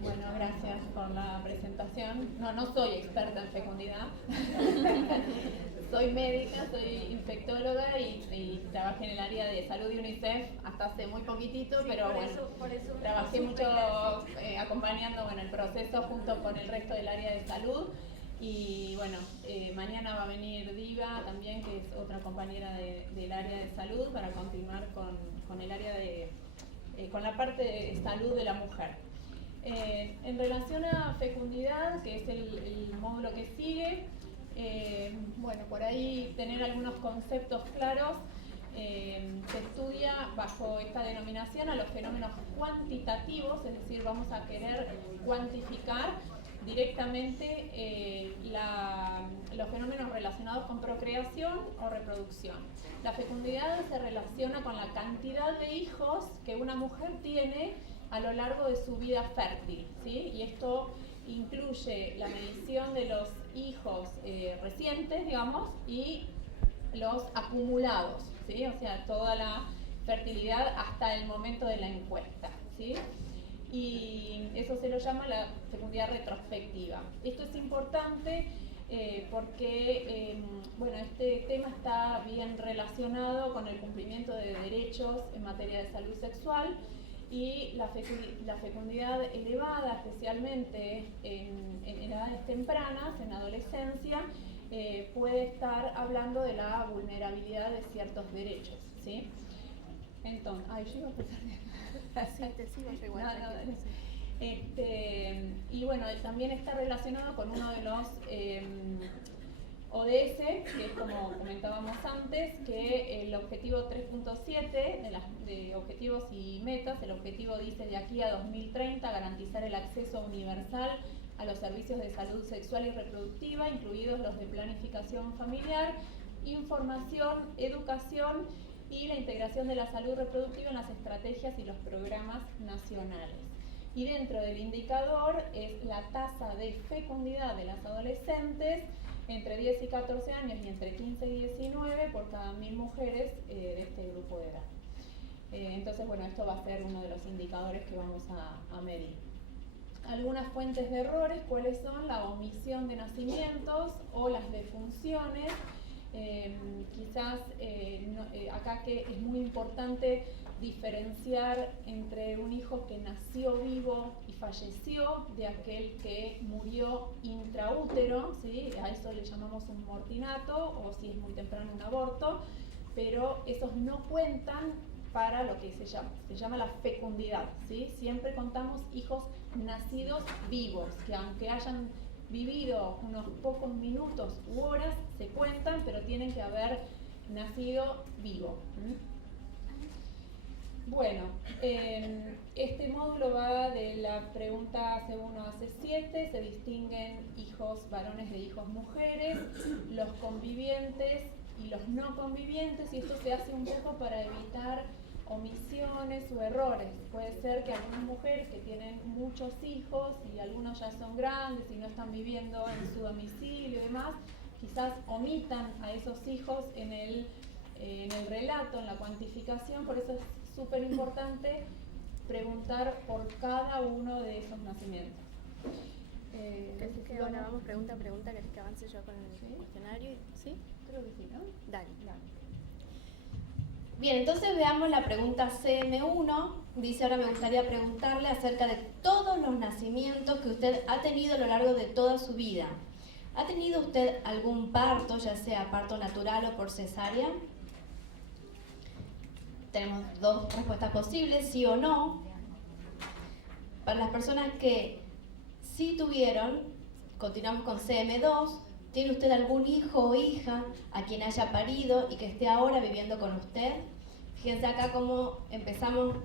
Bueno, gracias por la presentación. No soy experta en fecundidad. Soy médica, soy infectóloga y trabajé en el área de salud de UNICEF hasta hace muy poquitito, sí, pero por eso trabajé mucho acompañando el proceso junto con el resto del área de salud. Y bueno, mañana va a venir Diva también, que es otra compañera del área de salud, para continuar con el área con la parte de salud de la mujer. En relación a fecundidad, que es el módulo que sigue, bueno, por ahí tener algunos conceptos claros. Se estudia bajo esta denominación a los fenómenos cuantitativos, es decir, vamos a querer cuantificar directamente los fenómenos relacionados con procreación o reproducción. La fecundidad se relaciona con la cantidad de hijos que una mujer tiene a lo largo de su vida fértil, ¿sí? Y esto incluye la medición de los hijos recientes, digamos, y los acumulados, ¿sí? O sea, toda la fertilidad hasta el momento de la encuesta, ¿sí? Y eso se lo llama la fecundidad retrospectiva. Esto es importante porque bueno, este tema está bien relacionado con el cumplimiento de derechos en materia de salud sexual y la fecundidad elevada, especialmente en edades tempranas, en adolescencia, puede estar hablando de la vulnerabilidad de ciertos derechos, ¿sí? Entonces, yo iba a empezar bien. Sí, te sigo yo igual. Y bueno, también está relacionado con uno de los ODS, que es como comentábamos antes, que el objetivo 3.7 de objetivos y metas, el objetivo dice de aquí a 2030 garantizar el acceso universal a los servicios de salud sexual y reproductiva, incluidos los de planificación familiar, información, educación y la integración de la salud reproductiva en las estrategias y los programas nacionales. Y dentro del indicador es la tasa de fecundidad de las adolescentes entre 10 y 14 años y entre 15 y 19 por cada 1000 mujeres de este grupo de edad. Entonces, bueno, esto va a ser uno de los indicadores que vamos a medir. Algunas fuentes de errores, ¿cuáles son? La omisión de nacimientos o las defunciones. Quizás acá que es muy importante diferenciar entre un hijo que nació vivo y falleció de aquel que murió intraútero, ¿sí? A eso le llamamos un mortinato, o si es muy temprano un aborto, pero esos no cuentan para lo que se llama la fecundidad, ¿sí? Siempre contamos hijos nacidos vivos, que aunque hayan vivido unos pocos minutos u horas, se cuentan, pero tienen que haber nacido vivo. Bueno, este módulo va de la pregunta C1 a C7, se distinguen hijos varones de hijos mujeres, los convivientes y los no convivientes, y esto se hace un poco para evitar omisiones o errores. Puede ser que algunas mujeres que tienen muchos hijos y algunos ya son grandes y no están viviendo en su domicilio y demás, quizás omitan a esos hijos en el relato, en la cuantificación. Por eso es súper importante preguntar por cada uno de esos nacimientos. ¿Querés que ahora vamos pregunta a pregunta? ¿Querés que avance yo con el cuestionario? ¿Sí? Creo que sí, ¿no? Dale. Bien, entonces veamos la pregunta CM1. Dice, ahora me gustaría preguntarle acerca de todos los nacimientos que usted ha tenido a lo largo de toda su vida. ¿Ha tenido usted algún parto, ya sea parto natural o por cesárea? Tenemos dos respuestas posibles, sí o no. Para las personas que sí tuvieron, continuamos con CM2. ¿Tiene usted algún hijo o hija a quien haya parido y que esté ahora viviendo con usted? Fíjense acá cómo empezamos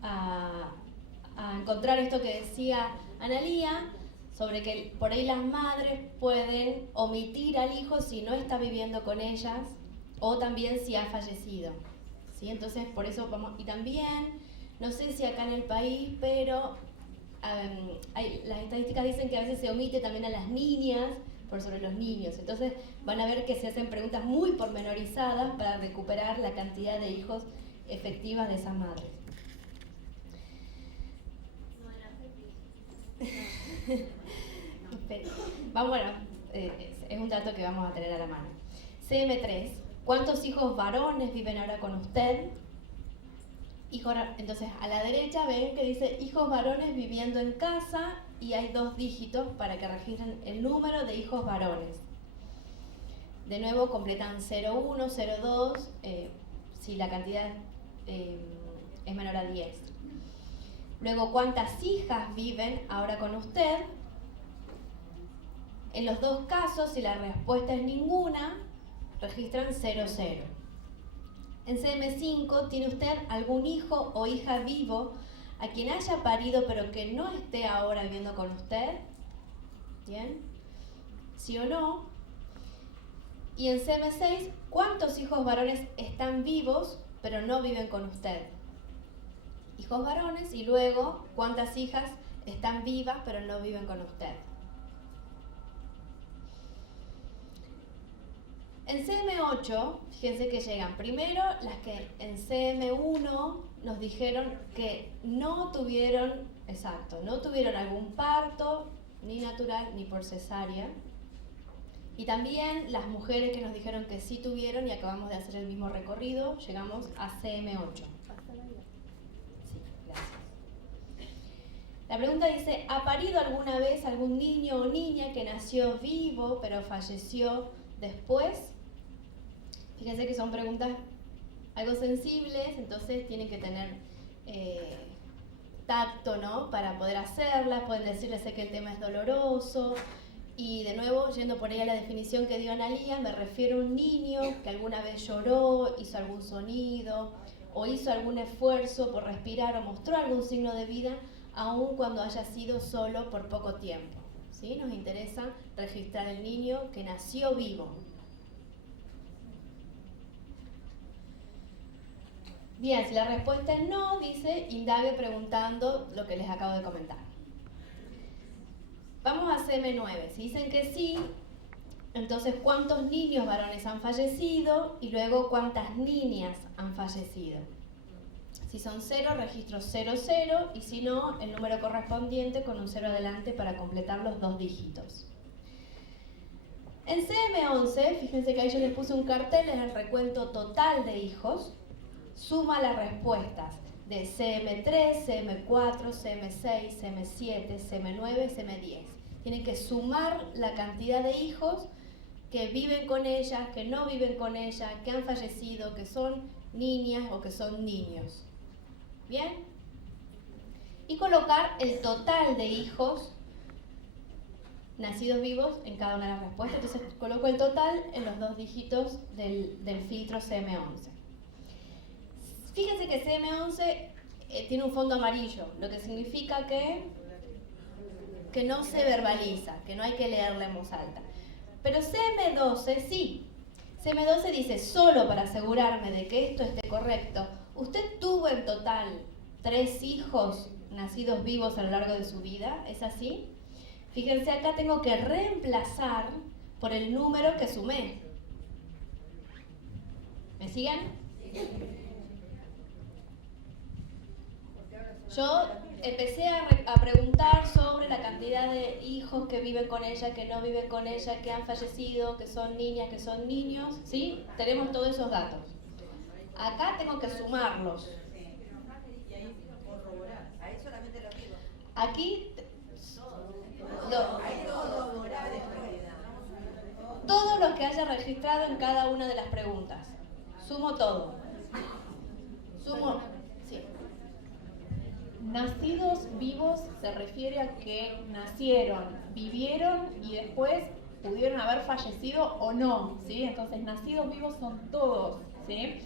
a encontrar esto que decía Analía, sobre que por ahí las madres pueden omitir al hijo si no está viviendo con ellas o también si ha fallecido. ¿Sí? Entonces, por eso vamos. Y también, no sé si acá en el país, pero las estadísticas dicen que a veces se omite también a las niñas por sobre los niños. Entonces van a ver que se hacen preguntas muy pormenorizadas para recuperar la cantidad de hijos efectivas de esas madres. Vamos, bueno, es un dato que vamos a tener a la mano. CM3, ¿cuántos hijos varones viven ahora con usted? Entonces, a la derecha ven que dice hijos varones viviendo en casa y hay 2 dígitos para que registren el número de hijos varones. De nuevo, completan 01, 02, si la cantidad es menor a 10. Luego, ¿cuántas hijas viven ahora con usted? En los 2 casos, si la respuesta es ninguna, registran 00. En CM5, ¿tiene usted algún hijo o hija vivo a quien haya parido pero que no esté ahora viviendo con usted? ¿Bien? ¿Sí o no? Y en CM6, ¿cuántos hijos varones están vivos pero no viven con usted? Hijos varones, y luego, ¿cuántas hijas están vivas pero no viven con usted? En CM8, fíjense que llegan primero las que en CM1 nos dijeron que no tuvieron algún parto, ni natural ni por cesárea. Y también las mujeres que nos dijeron que sí tuvieron, y acabamos de hacer el mismo recorrido, llegamos a CM8. Sí, gracias. La pregunta dice, ¿ha parido alguna vez algún niño o niña que nació vivo pero falleció después? Fíjense que son preguntas algo sensibles, entonces tienen que tener tacto, ¿no? Para poder hacerlas. Pueden decirles que el tema es doloroso. Y de nuevo, yendo por ahí a la definición que dio Analía, me refiero a un niño que alguna vez lloró, hizo algún sonido o hizo algún esfuerzo por respirar o mostró algún signo de vida, aun cuando haya sido solo por poco tiempo. ¿Sí? Nos interesa registrar el niño que nació vivo. Bien, si la respuesta es no, dice, indague preguntando lo que les acabo de comentar. Vamos a CM9. Si dicen que sí, entonces ¿cuántos niños varones han fallecido? Y luego ¿cuántas niñas han fallecido? Si son 0, registro 00, y si no, el número correspondiente con un 0 adelante para completar los 2 dígitos. En CM11, fíjense que ahí yo les puse un cartel, es el recuento total de hijos. Suma las respuestas de CM3, CM4, CM6, CM7, CM9, CM10. Tienen que sumar la cantidad de hijos que viven con ella, que no viven con ella, que han fallecido, que son niñas o que son niños. ¿Bien? Y colocar el total de hijos nacidos vivos en cada una de las respuestas. Entonces coloco el total en los 2 dígitos del filtro CM11. Fíjense que CM11 tiene un fondo amarillo, lo que significa que no se verbaliza, que no hay que leerla en voz alta. Pero CM12 sí. CM12 dice, solo para asegurarme de que esto esté correcto, usted tuvo en total 3 hijos nacidos vivos a lo largo de su vida, ¿es así? Fíjense, acá tengo que reemplazar por el número que sumé. ¿Me siguen? Yo empecé a preguntar sobre la cantidad de hijos que viven con ella, que no viven con ella, que han fallecido, que son niñas, que son niños, ¿sí? Tenemos todos esos datos. Acá tengo que sumarlos. Aquí, todo lo que haya registrado en cada una de las preguntas. Sumo todo. Sumo, sí. Nacidos vivos se refiere a que nacieron, vivieron y después pudieron haber fallecido o no, ¿sí? Entonces, nacidos vivos son todos, ¿sí?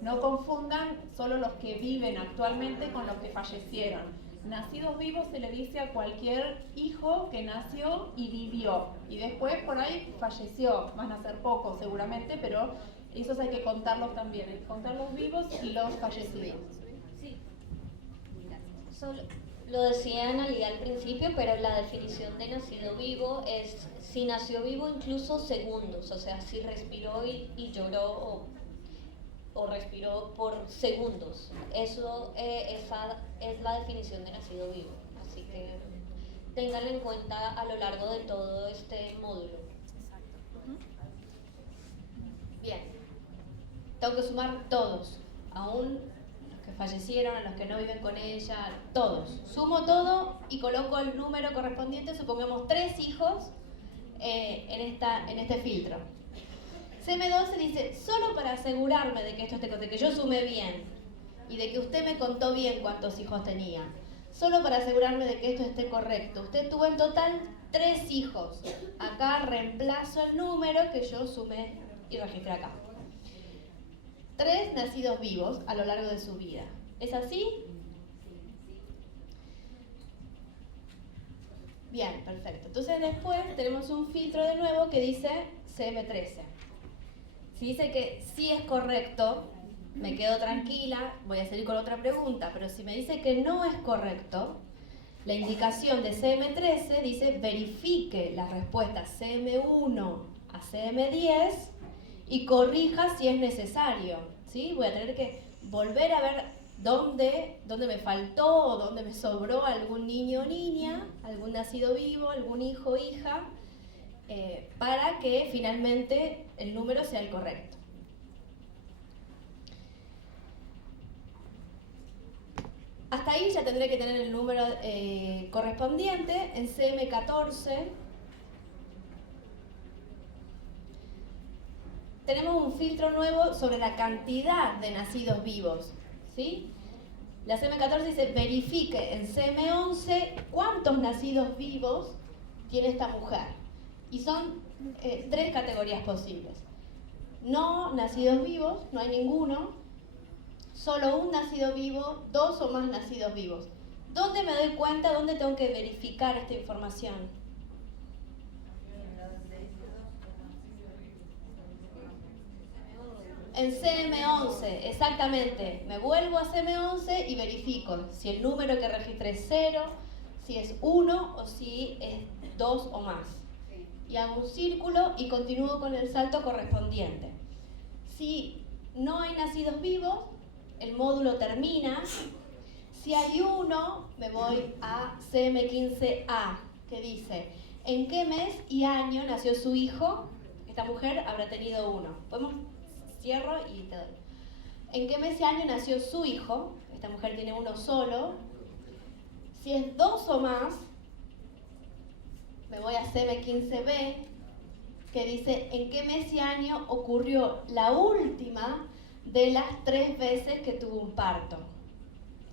No confundan solo los que viven actualmente con los que fallecieron. Nacidos vivos se le dice a cualquier hijo que nació y vivió. Y después por ahí falleció. Van a ser pocos seguramente, pero esos hay que contarlos también. Hay que contar los vivos y los fallecidos. Sí. Lo decía Analía al principio, pero la definición de nacido vivo es si nació vivo incluso segundos. O sea, si respiró y lloró o respiró por segundos. Esa es la definición de nacido vivo. Así que ténganlo en cuenta a lo largo de todo este módulo. Exacto. Bien. Tengo que sumar todos, aún los que fallecieron, a los que no viven con ella, todos. Sumo todo y coloco el número correspondiente, supongamos 3 hijos en este filtro. CM12 dice, solo para asegurarme de que esto de que yo sumé bien y de que usted me contó bien cuántos hijos tenía, solo para asegurarme de que esto esté correcto, usted tuvo en total 3 hijos. Acá reemplazo el número que yo sumé y registré acá. 3 nacidos vivos a lo largo de su vida. ¿Es así? Bien, perfecto. Entonces después tenemos un filtro de nuevo que dice CM13. Si dice que sí es correcto, me quedo tranquila, voy a seguir con otra pregunta, pero si me dice que no es correcto, la indicación de CM13 dice verifique las respuestas CM1 a CM10 y corrija si es necesario, ¿sí? Voy a tener que volver a ver dónde me faltó o dónde me sobró algún niño o niña, algún nacido vivo, algún hijo o hija, para que finalmente el número sea el correcto. Hasta ahí ya tendré que tener el número correspondiente. En CM14 tenemos un filtro nuevo sobre la cantidad de nacidos vivos, ¿sí? La CM14 dice verifique en CM11 cuántos nacidos vivos tiene esta mujer. Y son 3 categorías posibles. No nacidos vivos, no hay ninguno. Solo un nacido vivo, 2 o más nacidos vivos. ¿Dónde me doy cuenta? ¿Dónde tengo que verificar esta información? En CM11, exactamente. Me vuelvo a CM11 y verifico si el número que registré es 0, si es 1 o si es 2 o más. Y hago un círculo y continúo con el salto correspondiente. Si no hay nacidos vivos, el módulo termina. Si hay 1, me voy a CM15A, que dice, ¿en qué mes y año nació su hijo? Esta mujer habrá tenido 1. Cierro y te doy. ¿En qué mes y año nació su hijo? Esta mujer tiene 1 solo. Si es 2 o más, me voy a CM15B, que dice en qué mes y año ocurrió la última de las 3 veces que tuvo un parto.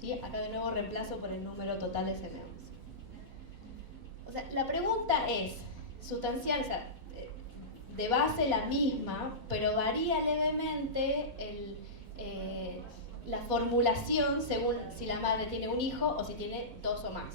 ¿Sí? Acá de nuevo reemplazo por el número total de CM11. O sea, la pregunta es sustancial, o sea, de base la misma, pero varía levemente la formulación según si la madre tiene un hijo o si tiene 2 o más.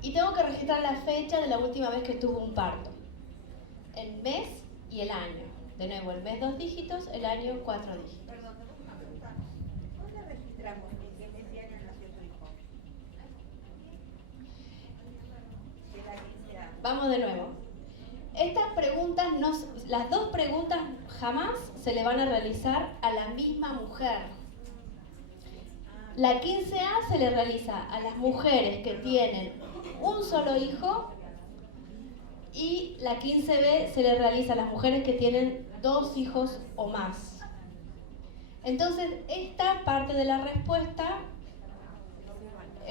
Y tengo que registrar la fecha de la última vez que tuvo un parto. El mes y el año. De nuevo, el mes 2 dígitos, el año 4 dígitos. Perdón, ¿te puedo una pregunta? ¿Dónde registramos en qué mes y año nació tu hijo? De la 15 años. Vamos de nuevo. Estas preguntas, las 2 preguntas jamás se le van a realizar a la misma mujer. La 15A se le realiza a las mujeres que tienen un solo hijo y la 15B se le realiza a las mujeres que tienen 2 hijos o más. Entonces, esta parte de la respuesta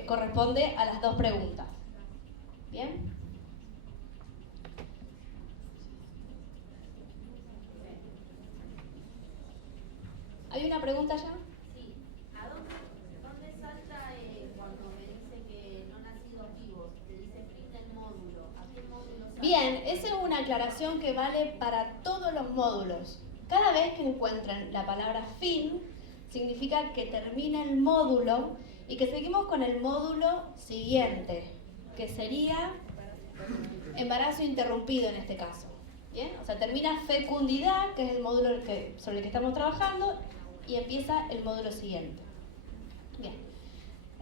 corresponde a las 2 preguntas. ¿Bien? ¿Hay una pregunta ya? Sí. ¿A dónde salta cuando me dice que no nacidos vivos? Te dice fin del módulo. ¿A qué módulo salta? Bien, esa es una aclaración que vale para todos los módulos. Cada vez que encuentran la palabra fin, significa que termina el módulo y que seguimos con el módulo siguiente, que sería embarazo interrumpido en este caso. ¿Bien? O sea, termina fecundidad, que es el módulo sobre el que estamos trabajando, y empieza el módulo siguiente. Bien.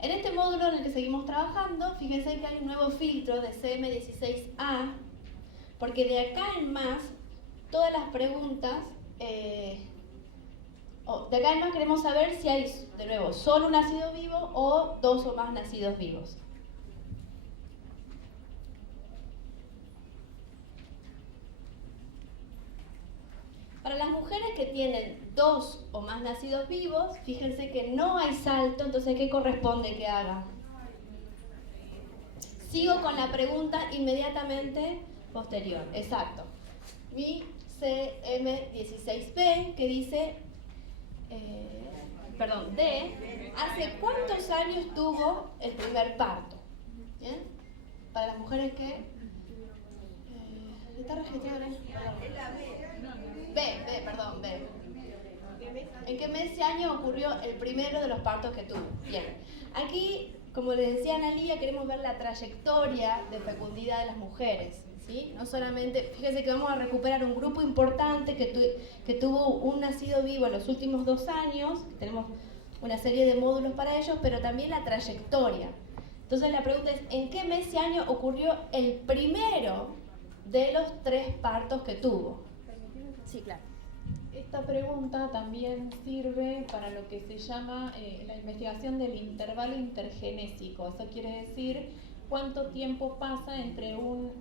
En este módulo en el que seguimos trabajando, fíjense que hay un nuevo filtro de CM16A, porque de acá en más, todas las preguntas, de acá en más queremos saber si hay, de nuevo, solo un nacido vivo o 2 o más nacidos vivos. Para las mujeres que tienen 2 o más nacidos vivos, fíjense que no hay salto, entonces ¿qué corresponde que haga? Sigo con la pregunta inmediatamente posterior. Exacto. Mi CM16B que dice, D, ¿hace cuántos años tuvo el primer parto? ¿Bien? Para las mujeres que... ¿está registrado? B. ¿En qué mes y año ocurrió el primero de los partos que tuvo? Bien. Aquí, como les decía Analía, queremos ver la trayectoria de fecundidad de las mujeres, ¿sí? No solamente, fíjense que vamos a recuperar un grupo importante que tuvo un nacido vivo en los últimos 2 años, tenemos una serie de módulos para ellos, pero también la trayectoria. Entonces la pregunta es, ¿en qué mes y año ocurrió el primero de los 3 partos que tuvo? Sí, claro. Esta pregunta también sirve para lo que se llama la investigación del intervalo intergenésico. Eso quiere decir cuánto tiempo pasa entre un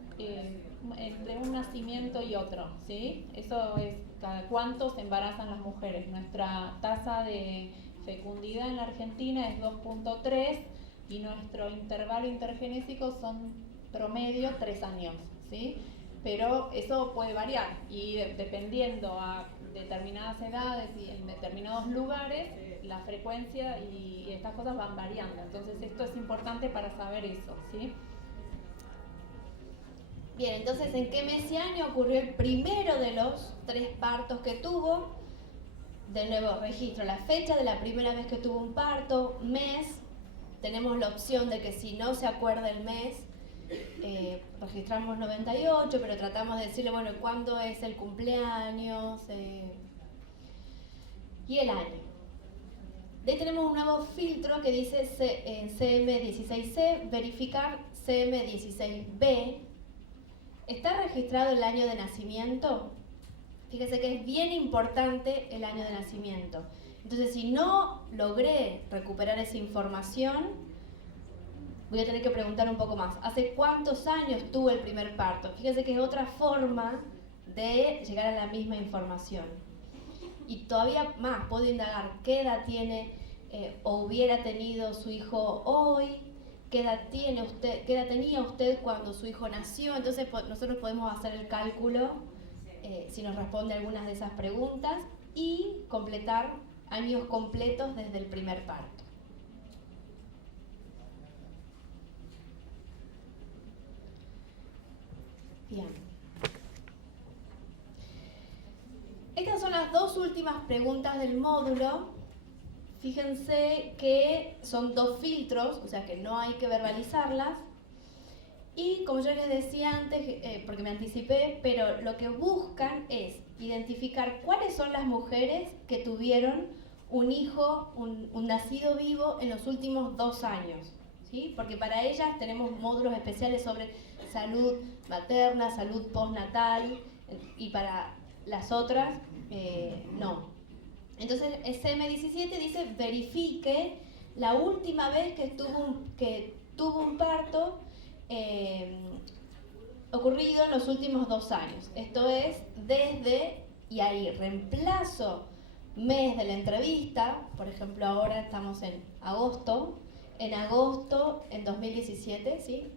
nacimiento y otro, ¿sí? Eso es cada cuánto se embarazan las mujeres. Nuestra tasa de fecundidad en la Argentina es 2.3 y nuestro intervalo intergenésico son promedio 3 años, ¿sí? Pero eso puede variar y dependiendo a determinadas edades y en determinados lugares, la frecuencia y estas cosas van variando. Entonces esto es importante para saber eso, ¿sí? Bien, entonces, ¿en qué mes y año ocurrió el primero de los 3 partos que tuvo? De nuevo, registro la fecha de la primera vez que tuvo un parto, mes. Tenemos la opción de que si no se acuerda el mes, registramos 98, pero tratamos de decirle, bueno, ¿cuándo es el cumpleaños? Y el año. De ahí tenemos un nuevo filtro que dice en CM16C, verificar CM16B. ¿Está registrado el año de nacimiento? Fíjese que es bien importante el año de nacimiento. Entonces, si no logré recuperar esa información, voy a tener que preguntar un poco más. ¿Hace cuántos años tuvo el primer parto? Fíjense que es otra forma de llegar a la misma información. Y todavía más, puedo indagar qué edad tiene o hubiera tenido su hijo hoy, qué edad tenía usted cuando su hijo nació. Entonces nosotros podemos hacer el cálculo si nos responde algunas de esas preguntas y completar años completos desde el primer parto. Bien. Estas son las 2 últimas preguntas del módulo. Fíjense que son 2 filtros, o sea que no hay que verbalizarlas. Y como yo les decía antes, porque me anticipé, pero lo que buscan es identificar cuáles son las mujeres que tuvieron un hijo, un nacido vivo en los últimos 2 años, ¿sí? Porque para ellas tenemos módulos especiales sobre salud materna, salud postnatal, y para las otras no. Entonces el CM17 dice verifique la última vez que tuvo un parto ocurrido en los últimos 2 años. Esto es desde, y ahí reemplazo mes de la entrevista, por ejemplo ahora estamos en agosto en 2017, ¿sí?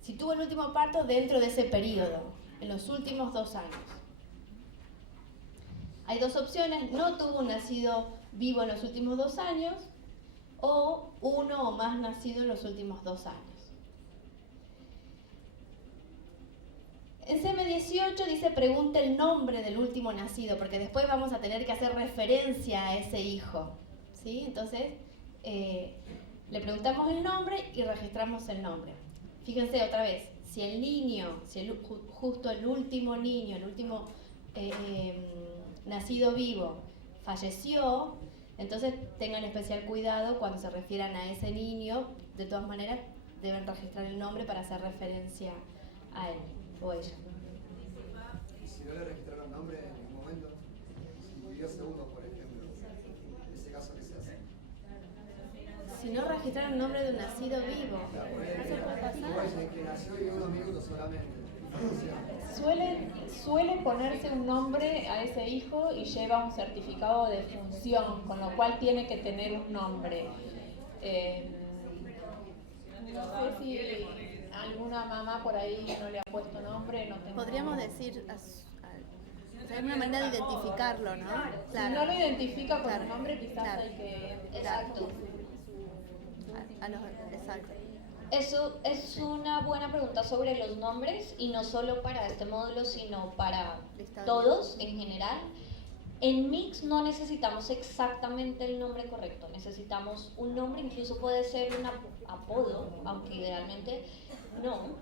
Si tuvo el último parto dentro de ese periodo, en los últimos 2 años. Hay 2 opciones, no tuvo un nacido vivo en los últimos 2 años o 1 o más nacido en los últimos 2 años. En CM18 dice pregunte el nombre del último nacido, porque después vamos a tener que hacer referencia a ese hijo, ¿sí? Entonces, le preguntamos el nombre y registramos el nombre. Fíjense otra vez, si el niño, justo el último niño, el último nacido vivo falleció, entonces tengan especial cuidado cuando se refieran a ese niño. De todas maneras, deben registrar el nombre para hacer referencia a él o ella. ¿Y si no le registraron nombre en ningún momento? Si vivió segundo, por ejemplo, en ese caso, ¿qué se hace? Si no registraron el nombre de un nacido vivo, Igual es que nació y vivió unos minutos solamente. Suele ponerse un nombre a ese hijo y lleva un certificado de función, con lo cual tiene que tener un nombre. No sé si alguna mamá por ahí no le ha puesto nombre, no tengo. Podríamos decir, hay una manera de identificarlo, ¿no? Si no lo identifica con Claro. un nombre, quizás Claro. hay que... Exacto. Exacto. Eso es una buena pregunta sobre los nombres, y no solo para este módulo, sino para todos en general. En Mix no necesitamos exactamente el nombre correcto, necesitamos un nombre, incluso puede ser un apodo, aunque idealmente no.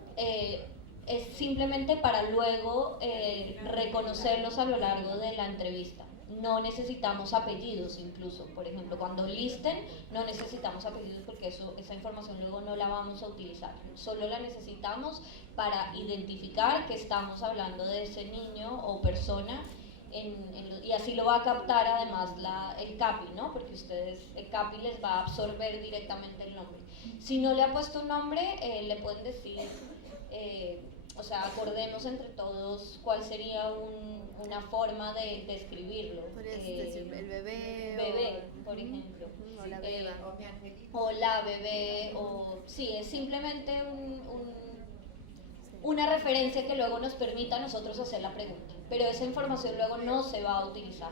Es simplemente para luego reconocerlos a lo largo de la entrevista. No necesitamos apellidos, incluso, por ejemplo, cuando listen no necesitamos apellidos porque esa información luego no la vamos a utilizar. Solo la necesitamos para identificar que estamos hablando de ese niño o persona. Y así lo va a captar además el CAPI, ¿no? Porque el CAPI les va a absorber directamente el nombre. Si no le ha puesto un nombre, le pueden decir, acordemos entre todos cuál sería una forma de escribirlo. Podrías decir el bebé. Bebé, por ejemplo. O la beba. O la bebé, sí, es simplemente una referencia que luego nos permita a nosotros hacer la pregunta, pero esa información luego no se va a utilizar.